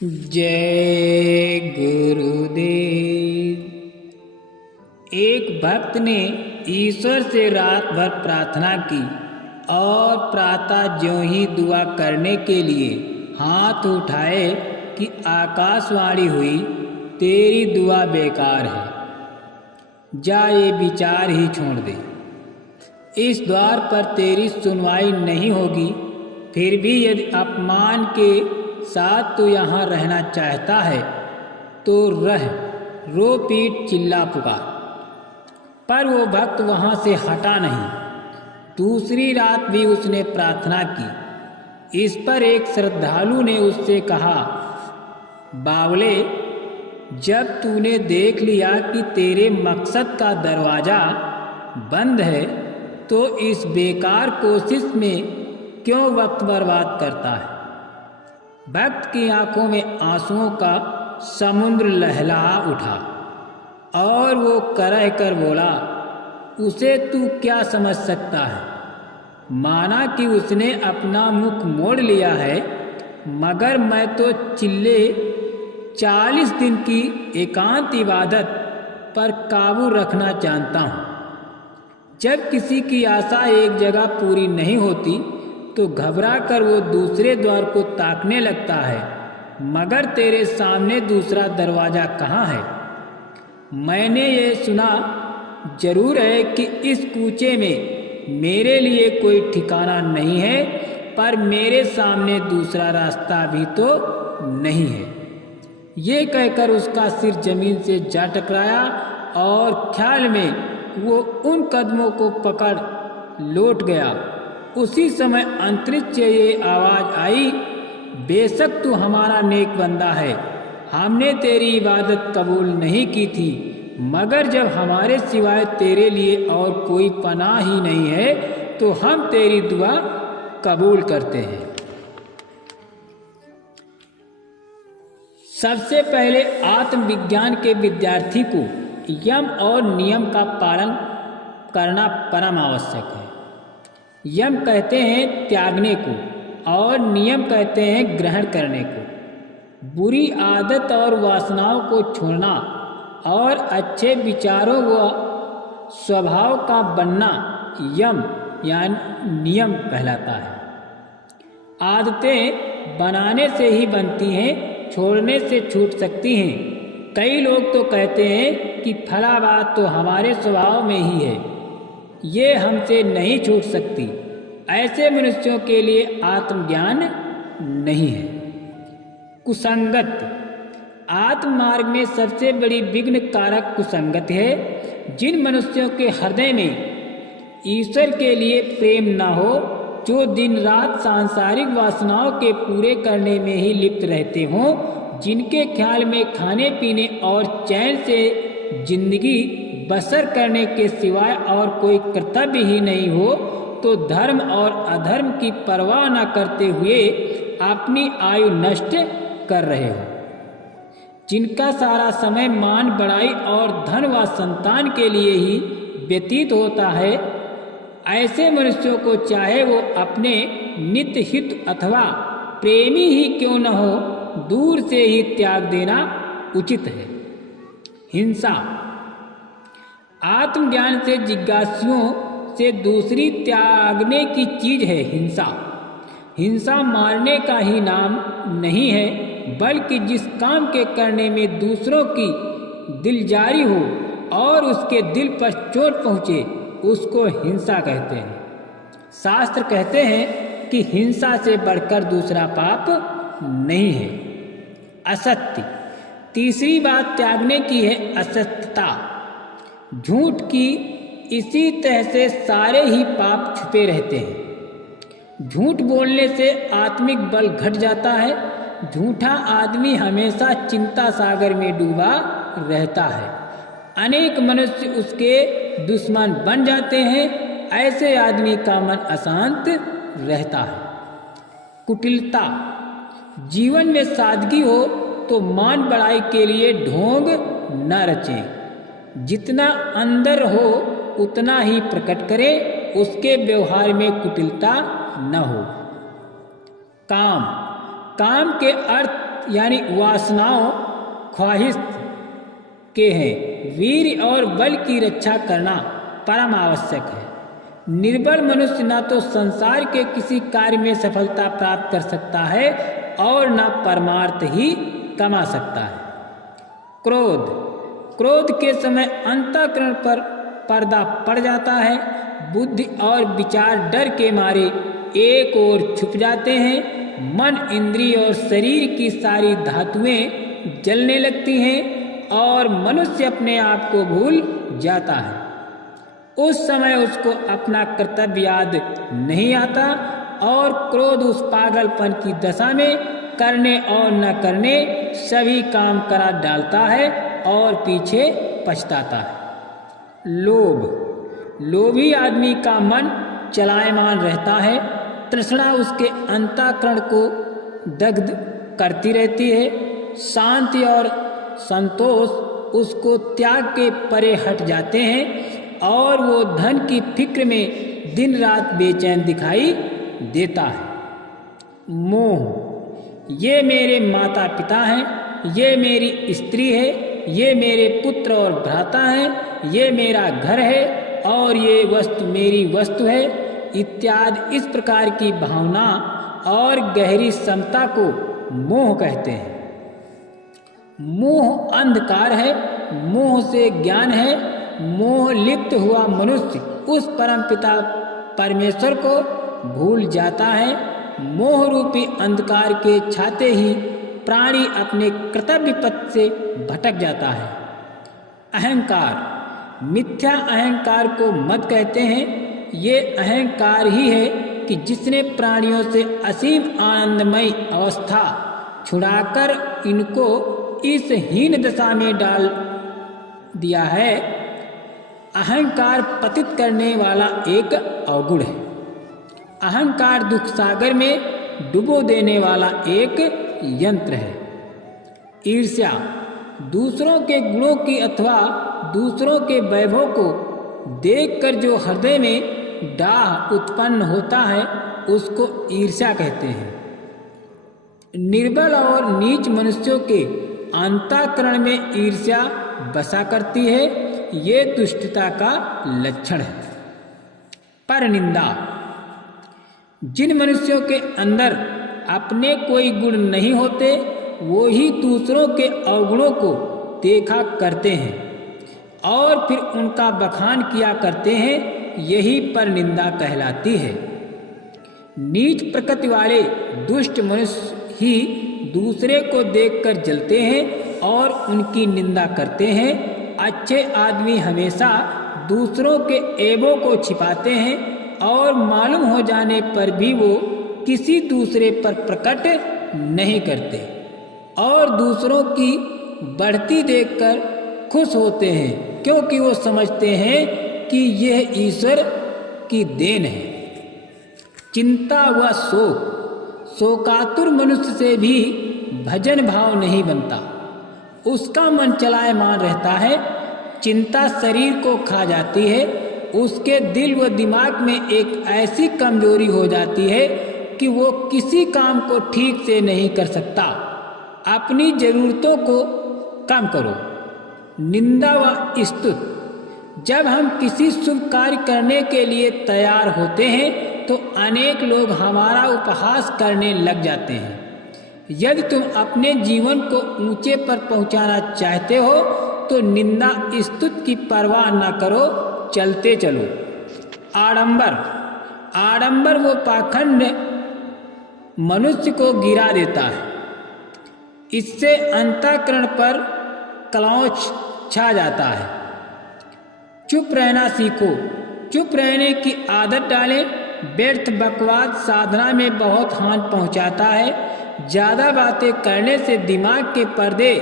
जय गुरुदेव। एक भक्त ने ईश्वर से रात भर प्रार्थना की और प्रातः ज्यों ही दुआ करने के लिए हाथ उठाए कि आकाशवाणी हुई, तेरी दुआ बेकार है, जा ये विचार ही छोड़ दे। इस द्वार पर तेरी सुनवाई नहीं होगी। फिर भी यदि अपमान के साथ तू यहाँ रहना चाहता है तो रह, रो पीट चिल्ला पुकार। पर वो भक्त वहाँ से हटा नहीं। दूसरी रात भी उसने प्रार्थना की। इस पर एक श्रद्धालु ने उससे कहा, बावले, जब तूने देख लिया कि तेरे मकसद का दरवाज़ा बंद है तो इस बेकार कोशिश में क्यों वक्त बर्बाद करता है। भक्त की आंखों में आंसुओं का समुद्र लहला उठा और वो करह कर बोला, उसे तू क्या समझ सकता है। माना कि उसने अपना मुख मोड़ लिया है, मगर मैं तो चिल्ले 40 दिन की एकांत इबादत पर काबू रखना जानता हूँ। जब किसी की आशा एक जगह पूरी नहीं होती तो घबरा कर वो दूसरे द्वार को ताकने लगता है, मगर तेरे सामने दूसरा दरवाज़ा कहाँ है। मैंने ये सुना जरूर है कि इस कूचे में मेरे लिए कोई ठिकाना नहीं है, पर मेरे सामने दूसरा रास्ता भी तो नहीं है। ये कहकर उसका सिर जमीन से जा टकराया और ख्याल में वो उन कदमों को पकड़ लौट गया। उसी समय अंतरिक्ष से ये आवाज़ आई, बेशक तू हमारा नेक बंदा है, हमने तेरी इबादत कबूल नहीं की थी, मगर जब हमारे सिवाय तेरे लिए और कोई पनाह ही नहीं है तो हम तेरी दुआ कबूल करते हैं। सबसे पहले आत्मविज्ञान के विद्यार्थी को यम और नियम का पालन करना परम आवश्यक है। यम कहते हैं त्यागने को और नियम कहते हैं ग्रहण करने को। बुरी आदत और वासनाओं को छोड़ना और अच्छे विचारों व स्वभाव का बनना यम यानी नियम कहलाता है। आदतें बनाने से ही बनती हैं, छोड़ने से छूट सकती हैं। कई लोग तो कहते हैं कि फला बात तो हमारे स्वभाव में ही है, ये हमसे नहीं छूट सकती। ऐसे मनुष्यों के लिए आत्मज्ञान नहीं है। कुसंगत आत्म मार्ग में सबसे बड़ी विघ्न कारक कुसंगत है। जिन मनुष्यों के हृदय में ईश्वर के लिए प्रेम न हो, जो दिन रात सांसारिक वासनाओं के पूरे करने में ही लिप्त रहते हों, जिनके ख्याल में खाने पीने और चैन से जिंदगी बसर करने के सिवाय और कोई कर्तव्य ही नहीं हो, तो धर्म और अधर्म की परवाह न करते हुए अपनी आयु नष्ट कर रहे हो। जिनका सारा समय मान बढ़ाई और धन व संतान के लिए ही व्यतीत होता है, ऐसे मनुष्यों को चाहे वो अपने नित्य हित अथवा प्रेमी ही क्यों न हो, दूर से ही त्याग देना उचित है। हिंसा आत्मज्ञान से जिज्ञासुओं से दूसरी त्यागने की चीज है। हिंसा मारने का ही नाम नहीं है, बल्कि जिस काम के करने में दूसरों की दिलजारी हो और उसके दिल पर चोट पहुँचे, उसको हिंसा कहते हैं। शास्त्र कहते हैं कि हिंसा से बढ़कर दूसरा पाप नहीं है। असत्य तीसरी बात त्यागने की है, असत्यता। झूठ की इसी तरह से सारे ही पाप छुपे रहते हैं। झूठ बोलने से आत्मिक बल घट जाता है। झूठा आदमी हमेशा चिंता सागर में डूबा रहता है। अनेक मनुष्य उसके दुश्मन बन जाते हैं। ऐसे आदमी का मन अशांत रहता है। कुटिलता जीवन में सादगी हो तो मान बढ़ाई के लिए ढोंग न रचें। जितना अंदर हो उतना ही प्रकट करें, उसके व्यवहार में कुटिलता न हो। काम के अर्थ यानी वासनाओं ख्वाहिश के हैं। वीर और बल की रक्षा करना परम आवश्यक है। निर्बल मनुष्य न तो संसार के किसी कार्य में सफलता प्राप्त कर सकता है और न परमार्थ ही कमा सकता है। क्रोध के समय अंतःकरण पर पर्दा पड़ जाता है। बुद्धि और विचार डर के मारे एक ओर छुप जाते हैं। मन, इंद्रिय और शरीर की सारी धातुएं जलने लगती हैं और मनुष्य अपने आप को भूल जाता है। उस समय उसको अपना कर्तव्य याद नहीं आता और क्रोध उस पागलपन की दशा में करने और न करने सभी काम करा डालता है और पीछे पछताता है। लोभी आदमी का मन चलायमान रहता है। तृष्णा उसके अंतःकरण को दग्ध करती रहती है। शांति और संतोष उसको त्याग के परे हट जाते हैं और वो धन की फिक्र में दिन रात बेचैन दिखाई देता है। मोह, ये मेरे माता पिता हैं, ये मेरी स्त्री है, ये मेरे पुत्र और भ्राता हैं, ये मेरा घर है और ये वस्तु मेरी वस्तु है इत्यादि इस प्रकार की भावना और गहरी समता को मोह कहते हैं। मोह अंधकार है, मोह से ज्ञान है। मोह लिप्त हुआ मनुष्य उस परमपिता परमेश्वर को भूल जाता है। मोह रूपी अंधकार के छाते ही प्राणी अपने कर्तव्य पथ से भटक जाता है। अहंकार, मिथ्या अहंकार को मत कहते हैं। ये अहंकार ही है कि जिसने प्राणियों से असीम आनंदमयी अवस्था छुड़ाकर इनको इस हीन दशा में डाल दिया है। अहंकार पतित करने वाला एक अवगुण है। अहंकार दुख सागर में डुबो देने वाला एक यंत्र है। ईर्ष्या, दूसरों के गुणों की अथवा दूसरों के वैभव को देखकर जो हृदय में डाह उत्पन्न होता है उसको ईर्ष्या कहते हैं। निर्बल और नीच मनुष्यों के अंतःकरण में ईर्ष्या बसा करती है। ये दुष्टता का लक्षण है। परनिंदा, जिन मनुष्यों के अंदर अपने कोई गुण नहीं होते वो ही दूसरों के अवगुणों को देखा करते हैं और फिर उनका बखान किया करते हैं, यही परनिंदा कहलाती है। नीच प्रकृति वाले दुष्ट मनुष्य ही दूसरे को देखकर जलते हैं और उनकी निंदा करते हैं। अच्छे आदमी हमेशा दूसरों के ऐबों को छिपाते हैं और मालूम हो जाने पर भी वो किसी दूसरे पर प्रकट नहीं करते और दूसरों की बढ़ती देखकर खुश होते हैं, क्योंकि वो समझते हैं कि यह ईश्वर की देन है। चिंता व शोक, शोकातुर मनुष्य से भी भजन भाव नहीं बनता। उसका मन चलायमान रहता है। चिंता शरीर को खा जाती है। उसके दिल व दिमाग में एक ऐसी कमजोरी हो जाती है कि वो किसी काम को ठीक से नहीं कर सकता। अपनी जरूरतों को कम करो। निंदा व स्तुति, जब हम किसी शुभ कार्य करने के लिए तैयार होते हैं तो अनेक लोग हमारा उपहास करने लग जाते हैं। यदि तुम अपने जीवन को ऊंचे पर पहुंचाना चाहते हो तो निंदा स्तुति की परवाह न करो, चलते चलो। आडंबर वो पाखंड मनुष्य को गिरा देता है। इससे अंतःकरण पर क्लौच छा जाता है। चुप रहना सीखो। चुप रहने की आदत डालें। व्यर्थ बकवास साधना में बहुत हानि पहुंचाता है। ज़्यादा बातें करने से दिमाग के पर्दे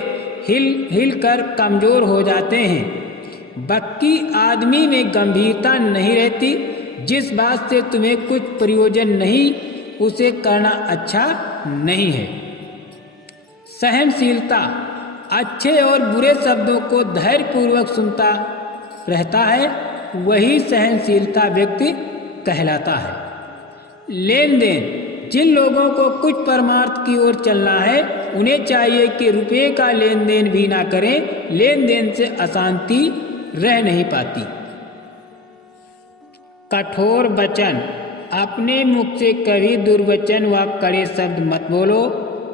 हिल कर कमज़ोर हो जाते हैं। बक्की आदमी में गंभीरता नहीं रहती। जिस बात से तुम्हें कुछ प्रयोजन नहीं उसे करना अच्छा नहीं है। सहनशीलता, अच्छे और बुरे शब्दों को धैर्यपूर्वक सुनता रहता है, वही सहनशीलता व्यक्ति कहलाता है। लेन देन, जिन लोगों को कुछ परमार्थ की ओर चलना है उन्हें चाहिए कि रुपये का लेन देन भी ना करें। लेन देन से अशांति रह नहीं पाती। कठोर वचन, अपने मुख से कभी दुर्वचन व कड़े शब्द मत बोलो।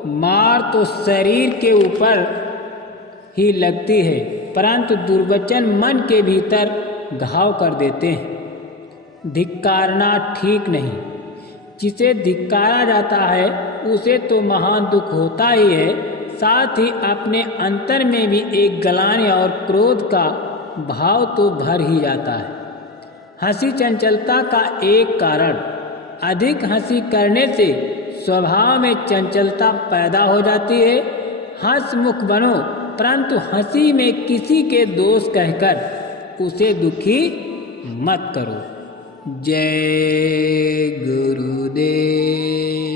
मार तो शरीर के ऊपर ही लगती है, परंतु दुर्वचन मन के भीतर घाव कर देते हैं। धिक्कारना ठीक नहीं। जिसे धिक्कारा जाता है उसे तो महान दुख होता ही है, साथ ही अपने अंतर में भी एक गलाने और क्रोध का भाव तो भर ही जाता है। हंसी चंचलता का एक कारण। अधिक हंसी करने से स्वभाव में चंचलता पैदा हो जाती है। हंसमुख बनो, परंतु हंसी में किसी के दोष कहकर उसे दुखी मत करो। जय गुरुदेव।